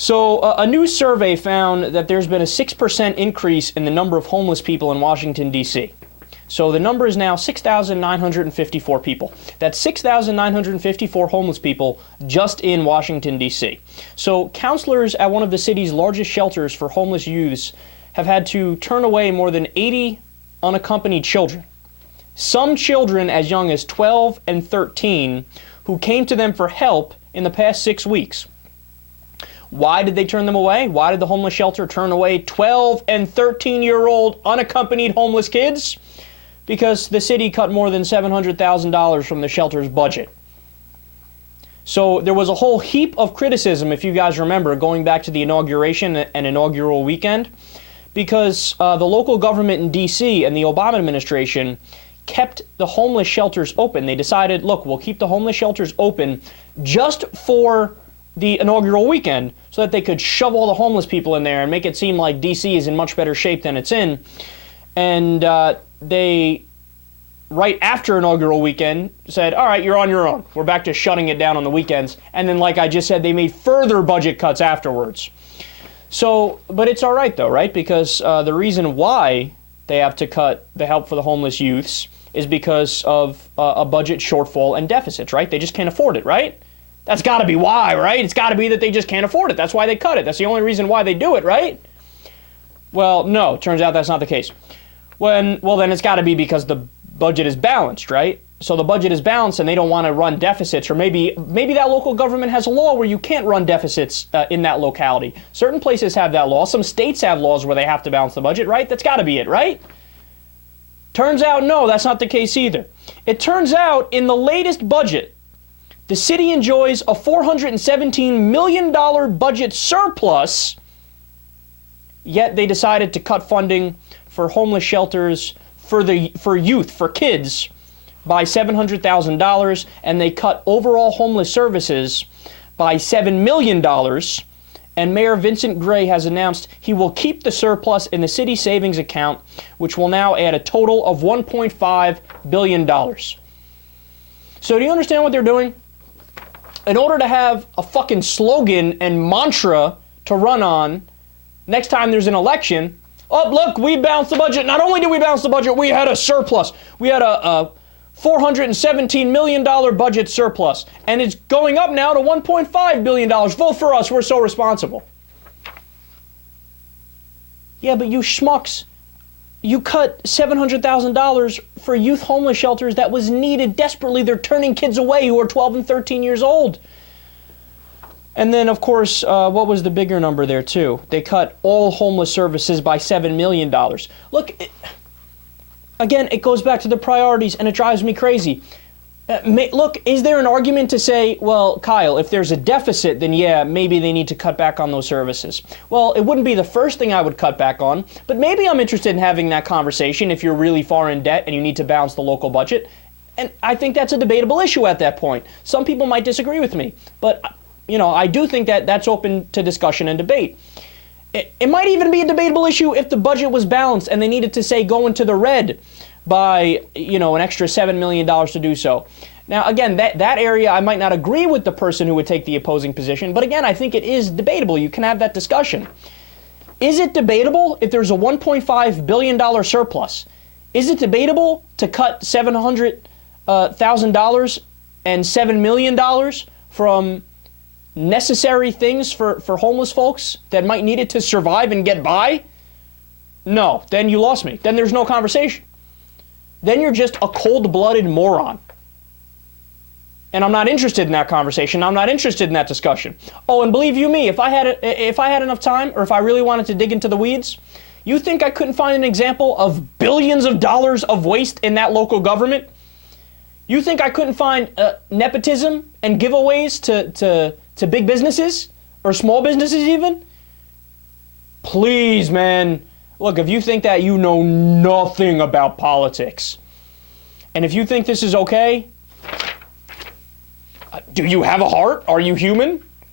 So a new survey found that there's been a 6% increase in the number of homeless people in Washington, D.C. So the number is now 6,954 people. That's 6,954 homeless people just in Washington, D.C. So counselors at one of the city's largest shelters for homeless youths have had to turn away more than 80 unaccompanied children. Some children as young as 12 and 13 who came to them for help in the past 6 weeks. Why did they turn them away? Why did the homeless shelter turn away 12 and 13-year-old unaccompanied homeless kids? Because the city cut more than $700,000 from the shelter's budget. So there was a whole heap of criticism, if you guys remember, going back to the inauguration and inaugural weekend, because the local government in D.C. and the Obama administration kept the homeless shelters open. They decided, look, we'll keep the homeless shelters open just for the inaugural weekend so that they could shove all the homeless people in there and make it seem like D.C. is in much better shape than it's in. And they, right after inaugural weekend, said, all right, you're on your own. We're back to shutting it down on the weekends. And then, like I just said, they made further budget cuts afterwards. So, but it's all right, though, right? Because the reason why they have to cut the help for the homeless youths is because of a budget shortfall and deficits, right? They just can't afford it, right? That's got to be why, right? It's got to be that they just can't afford it. That's why they cut it. That's the only reason why they do it, right? Well, no, turns out that's not the case. Well, then it's got to be because the budget is balanced, right? So the budget is balanced and they don't want to run deficits, or maybe that local government has a law where you can't run deficits in that locality. Certain places have that law. Some states have laws where they have to balance the budget, right? That's got to be it, right? Turns out, no, that's not the case either. It turns out in the latest budget, the city enjoys a $417 million budget surplus, yet they decided to cut funding for homeless shelters for youth, for kids, by $700,000, and they cut overall homeless services by $7 million. And Mayor Vincent Gray has announced he will keep the surplus in the city savings account, which will now add a total of $1.5 billion. So do you understand what they're doing? In order to have a fucking slogan and mantra to run on next time there's an election, oh, look, we balanced the budget. Not only did we balance the budget, we had a surplus. We had a $417 million budget surplus, and it's going up now to $1.5 billion. Vote for us. We're so responsible. Yeah, but you schmucks, you cut $700,000 for youth homeless shelters that was needed desperately. They're turning kids away who are 12 and 13 years old. And then, of course, what was the bigger number there, too? They cut all homeless services by $7 million. Look, again, it goes back to the priorities, and it drives me crazy. Look, is there an argument to say, well, Kyle, if there's a deficit, then yeah, maybe they need to cut back on those services? Well, it wouldn't be the first thing I would cut back on, but maybe I'm interested in having that conversation if you're really far in debt and you need to balance the local budget. And I think that's a debatable issue at that point. Some people might disagree with me, but, you know, I do think that that's open to discussion and debate. It might even be a debatable issue if the budget was balanced and they needed to, say, go into the red by, you know, an extra $7 million to do so. Now, again, that area, I might not agree with the person who would take the opposing position, but again, I think it is debatable. You can have that discussion. Is it debatable if there's a $1.5 billion surplus? Is it debatable to cut $700,000 and $7 million from necessary things for homeless folks that might need it to survive and get by? No, then you lost me. Then there's no conversation. Then you're just a cold-blooded moron. And I'm not interested in that conversation. I'm not interested in that discussion. Oh, and believe you me, if I had enough time, or if I really wanted to dig into the weeds, you think I couldn't find an example of billions of dollars of waste in that local government? You think I couldn't find nepotism and giveaways to big businesses or small businesses even? Please, man. Look, if you think that, you know nothing about politics. And if you think this is okay, do you have a heart? Are you human?